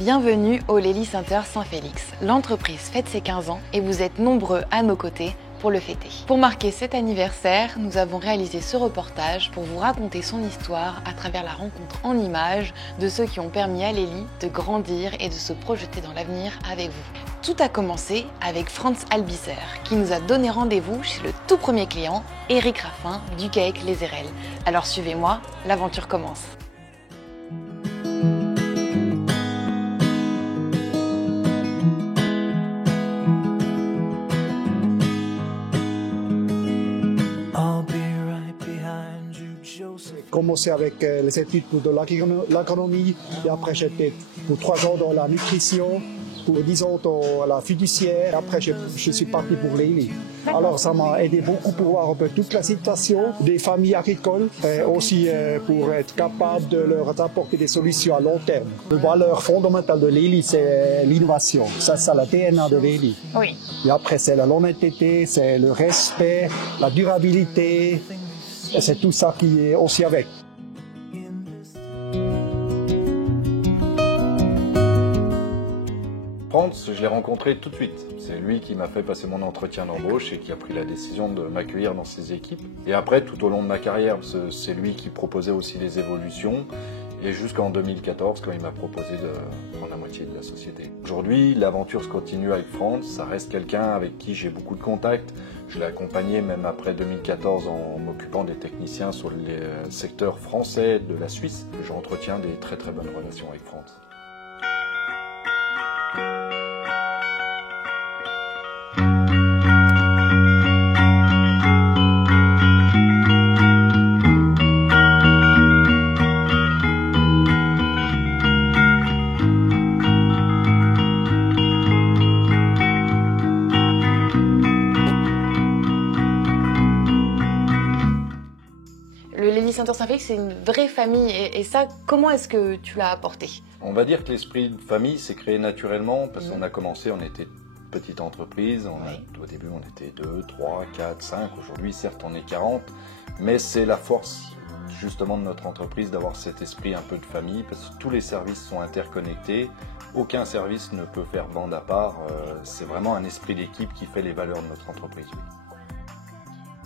Bienvenue au Lely Center Saint-Félix. L'entreprise fête ses 15 ans et vous êtes nombreux à nos côtés pour le fêter. Pour marquer cet anniversaire, nous avons réalisé ce reportage pour vous raconter son histoire à travers la rencontre en images de ceux qui ont permis à Lely de grandir et de se projeter dans l'avenir avec vous. Tout a commencé avec Franz Albisser qui nous a donné rendez-vous chez le tout premier client, Éric Raffin du GAEC Les Érelles. Alors suivez-moi, l'aventure commence. Commencé avec les études de l'agronomie et après j'étais pour 3 ans dans la nutrition, pour 10 ans dans la fiduciaire. Après je suis parti pour Lely. Alors ça m'a aidé beaucoup pour voir un peu toute la situation des familles agricoles et aussi pour être capable de leur apporter des solutions à long terme. La valeur fondamentale de Lely, c'est l'innovation. Ça, c'est la DNA de Lely. Oui. Et après c'est l'honnêteté, c'est le respect, la durabilité. Et c'est tout ça qui est aussi avec. Franz, je l'ai rencontré tout de suite. C'est lui qui m'a fait passer mon entretien d'embauche et qui a pris la décision de m'accueillir dans ses équipes. Et après, tout au long de ma carrière, c'est lui qui proposait aussi des évolutions. Et jusqu'en 2014, quand il m'a proposé de prendre la moitié de la société. Aujourd'hui, l'aventure se continue avec Franz. Ça reste quelqu'un avec qui j'ai beaucoup de contacts. Je l'ai accompagné même après 2014 en m'occupant des techniciens sur les secteurs français de la Suisse. J'entretiens des très très bonnes relations avec Franz. Le Lely Center Saint-Félix, c'est une vraie famille et ça, comment est-ce que tu l'as apporté? On va dire que l'esprit de famille s'est créé naturellement parce qu'on a commencé, on était une petite entreprise, au début on était 2, 3, 4, 5, aujourd'hui certes on est 40, mais c'est la force justement de notre entreprise d'avoir cet esprit un peu de famille parce que tous les services sont interconnectés, aucun service ne peut faire bande à part, c'est vraiment un esprit d'équipe qui fait les valeurs de notre entreprise.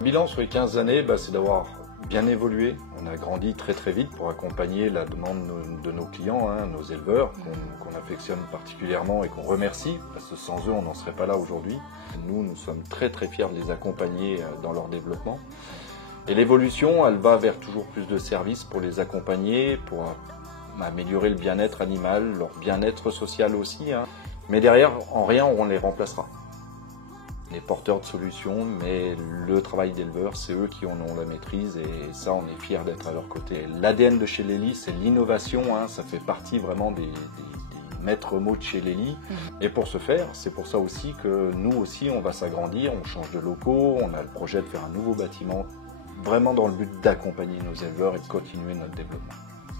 Le bilan sur les 15 années, c'est d'avoir bien évolué. On a grandi très très vite pour accompagner la demande de nos clients, nos éleveurs, qu'on affectionne particulièrement et qu'on remercie, parce que sans eux, on n'en serait pas là aujourd'hui. Nous sommes très très fiers de les accompagner dans leur développement. Et l'évolution, elle va vers toujours plus de services pour les accompagner, pour améliorer le bien-être animal, leur bien-être social aussi. Mais derrière, en rien, on les remplacera. Les porteurs de solutions, mais le travail d'éleveur, c'est eux qui en ont la maîtrise et ça, on est fiers d'être à leur côté. L'ADN de chez Lely, c'est l'innovation, ça fait partie vraiment des maîtres mots de chez Lely. Et pour ce faire, c'est pour ça aussi que nous aussi, on va s'agrandir, on change de locaux, on a le projet de faire un nouveau bâtiment, vraiment dans le but d'accompagner nos éleveurs et de continuer notre développement.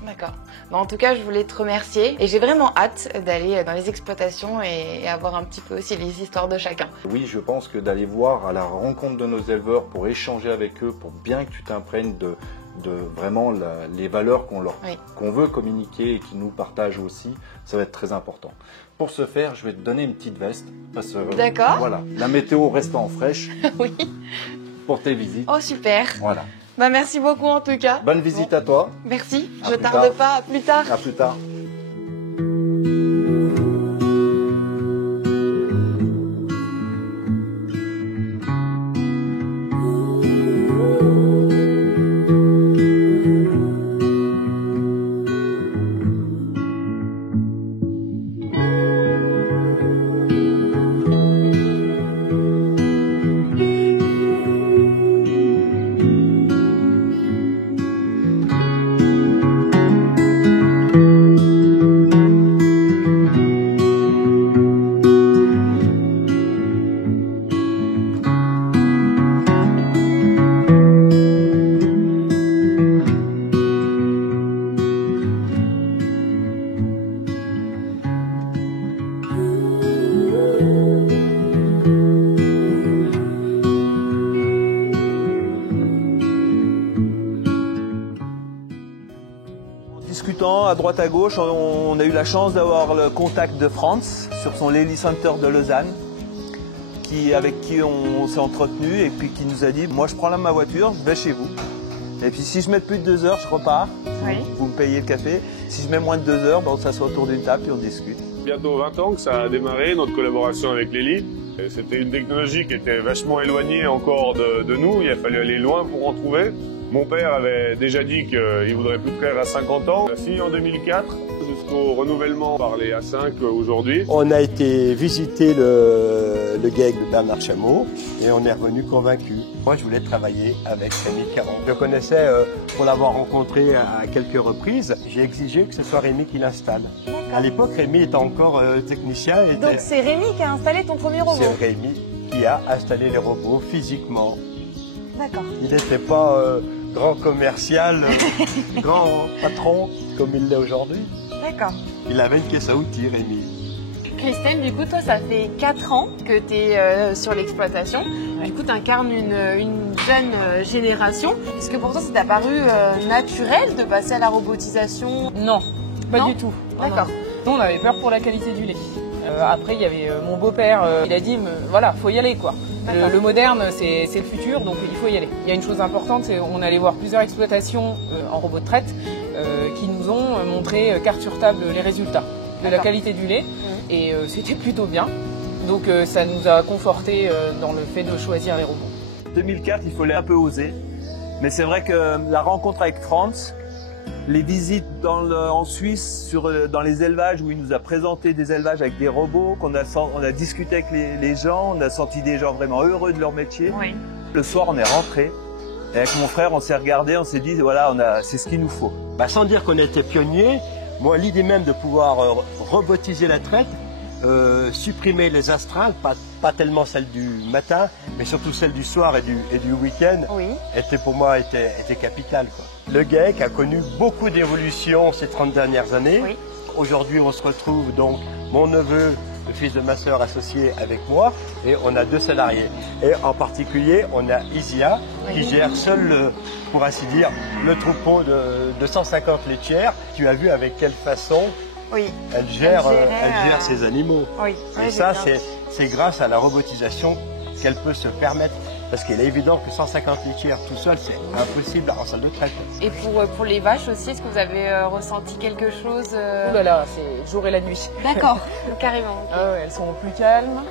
D'accord. En tout cas, je voulais te remercier et j'ai vraiment hâte d'aller dans les exploitations et avoir un petit peu aussi les histoires de chacun. Oui, je pense que d'aller voir à la rencontre de nos éleveurs pour échanger avec eux, pour bien que tu t'imprègnes de vraiment les valeurs qu'on veut communiquer et qu'ils nous partagent aussi, ça va être très important. Pour ce faire, je vais te donner une petite veste. D'accord. Voilà, la météo restant fraîche. Oui. Pour tes visites. Oh, super. Voilà. Merci beaucoup en tout cas. Bonne visite à toi. Merci. À je plus tarde tard. pas. À plus tard. À plus tard. discutant à droite à gauche, on a eu la chance d'avoir le contact de Franz sur son Lely Center de Lausanne, avec qui on s'est entretenu et puis qui nous a dit « Moi, je prends là ma voiture, je vais chez vous. Et puis si je mets plus de 2 heures, je repars. Oui. Vous me payez le café. Si je mets moins de 2 heures, on s'assoit autour d'une table et on discute. » Bientôt 20 ans que ça a démarré, notre collaboration avec Lely. C'était une technologie qui était vachement éloignée encore de nous. Il a fallu aller loin pour en trouver. Mon père avait déjà dit qu'il voudrait plus de frères à 50 ans. La fille en 2004, jusqu'au renouvellement par les A5 aujourd'hui. On a été visiter le GEG de Bernard Chameau et on est revenu convaincu. Moi, je voulais travailler avec Rémi Caron. Je le connaissais pour l'avoir rencontré à quelques reprises. J'ai exigé que ce soit Rémi qui l'installe. À l'époque, Rémi était encore technicien. Donc c'est Rémi qui a installé ton premier robot? C'est Rémi qui a installé les robots physiquement. D'accord. Il n'était pas grand commercial, grand patron comme il l'est aujourd'hui. D'accord. Il avait une caisse à outils, Rémi. Christelle, du coup, toi, ça fait 4 ans que tu es sur l'exploitation. Du coup, tu incarnes une jeune génération. Est-ce que pour toi, c'est apparu naturel de passer à la robotisation? Non, pas Non du tout. D'accord. Nous, on avait peur pour la qualité du lait. Après, il y avait mon beau-père, il a dit, voilà, faut y aller, quoi. Le moderne, c'est le futur, donc il faut y aller. Il y a une chose importante, c'est qu'on allait voir plusieurs exploitations en robot de traite qui nous ont montré carte sur table les résultats de la qualité du lait. Et c'était plutôt bien. Donc ça nous a conforté dans le fait de choisir les robots. 2004, il fallait un peu oser. Mais c'est vrai que la rencontre avec Franz, les visites en Suisse, dans les élevages où il nous a présenté des élevages avec des robots, on a discuté avec les gens, on a senti des gens vraiment heureux de leur métier. Oui. Le soir, on est rentré. Et avec mon frère, on s'est regardé, on s'est dit, voilà, c'est ce qu'il nous faut. Sans dire qu'on était pionniers, moi, l'idée même de pouvoir robotiser la traite, supprimer les astreintes, pas tellement celles du matin, mais surtout celles du soir et du week-end, était pour moi était capital, quoi. Le GEC a connu beaucoup d'évolutions ces 30 dernières années. Oui. Aujourd'hui, on se retrouve donc, mon neveu, le fils de ma sœur associé avec moi, et on a 2 salariés. Et en particulier, on a Isia, qui gère seul, pour ainsi dire, le troupeau de 150 laitières. Tu as vu avec quelle façon elle gère ses animaux. Oui. Et ça, c'est grâce à la robotisation qu'elle peut se permettre. Parce qu'il est évident que 150 laitières tout seul, c'est impossible en salle de traite. Et pour les vaches aussi, est-ce que vous avez ressenti quelque chose Ouh là là, c'est le jour et la nuit. D'accord, carrément. Elles sont plus calmes.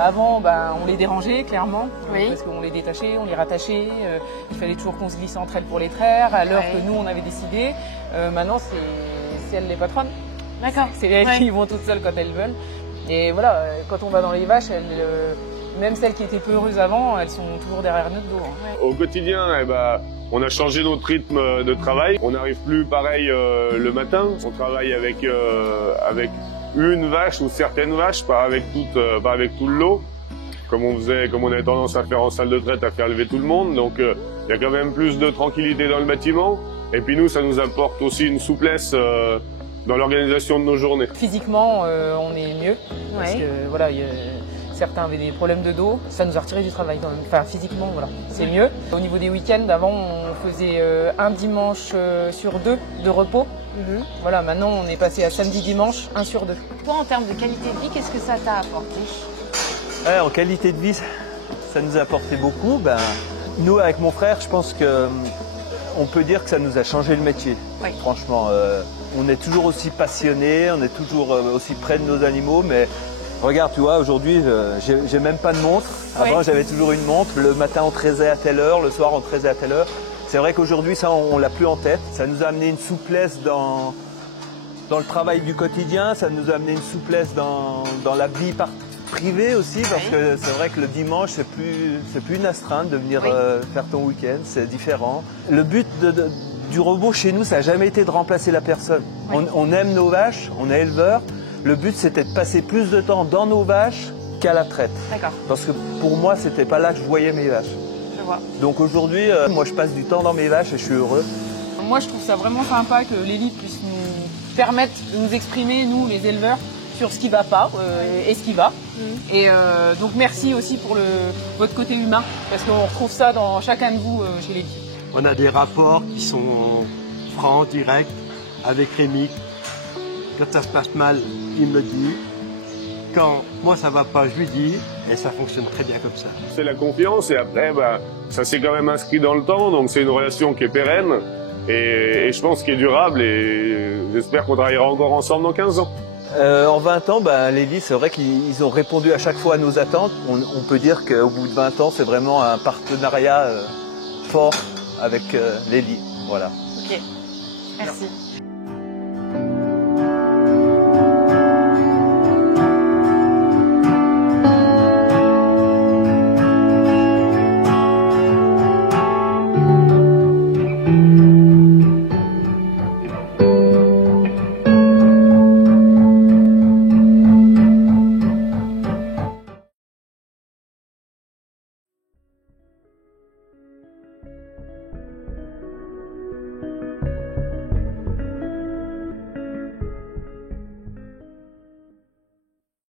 Avant, on les dérangeait clairement, parce qu'on les détachait, on les rattachait. Il fallait toujours qu'on se glisse entre elles pour les traire, à l'heure que nous on avait décidé. Maintenant, c'est elles les patronnes. D'accord. C'est elles qui vont toutes seules quand elles veulent. Et voilà, quand on va dans les vaches, même celles qui étaient peu heureuses avant, elles sont toujours derrière notre dos. Au quotidien, on a changé notre rythme de travail. On n'arrive plus pareil le matin. On travaille avec une vache ou certaines vaches, pas avec tout le lot. Comme on avait tendance à faire en salle de traite, à faire lever tout le monde. Donc il y a quand même plus de tranquillité dans le bâtiment. Et puis nous, ça nous apporte aussi une souplesse dans l'organisation de nos journées. Physiquement, on est mieux. Parce que voilà, certains avaient des problèmes de dos, ça nous a retiré du travail quand même. Enfin, physiquement, voilà, c'est mieux. Au niveau des week-ends, avant, on faisait un dimanche sur 2 de repos. Voilà, maintenant, on est passé à samedi-dimanche, 1 sur 2. Toi, en termes de qualité de vie, qu'est-ce que ça t'a apporté? En qualité de vie, ça nous a apporté beaucoup. Nous, avec mon frère, je pense que on peut dire que ça nous a changé le métier. Franchement, on est toujours aussi passionnés, on est toujours aussi près de nos animaux, mais regarde, tu vois, aujourd'hui, j'ai même pas de montre. Avant, j'avais toujours une montre. Le matin, on traisait à telle heure, le soir, on traisait à telle heure. C'est vrai qu'aujourd'hui, ça, on l'a plus en tête. Ça nous a amené une souplesse dans le travail du quotidien. Ça nous a amené une souplesse dans la vie privée aussi, parce que c'est vrai que le dimanche, c'est plus une astreinte de venir faire ton week-end. C'est différent. Le but du robot chez nous, ça n'a jamais été de remplacer la personne. On aime nos vaches, on est éleveurs. Le but, c'était de passer plus de temps dans nos vaches qu'à la traite. D'accord. Parce que pour moi, c'était pas là que je voyais mes vaches. Je vois. Donc aujourd'hui, moi, je passe du temps dans mes vaches et je suis heureux. Moi, je trouve ça vraiment sympa que Lely puisse nous permettre de nous exprimer, nous, les éleveurs, sur ce qui va pas et ce qui va. Et donc, merci aussi pour votre côté humain, parce qu'on retrouve ça dans chacun de vous chez Lely. On a des rapports qui sont francs, directs. avec Rémi. Quand ça se passe mal, il me dit. Quand moi ça va pas, je lui dis. Et ça fonctionne très bien comme ça. C'est la confiance et après, ça s'est quand même inscrit dans le temps. Donc c'est une relation qui est pérenne et je pense qu'elle est durable et j'espère qu'on travaillera encore ensemble dans 15 ans. En 20 ans, Lélie, c'est vrai qu'ils ont répondu à chaque fois à nos attentes. On peut dire qu'au bout de 20 ans, c'est vraiment un partenariat fort avec Lélie. Voilà. Ok, merci.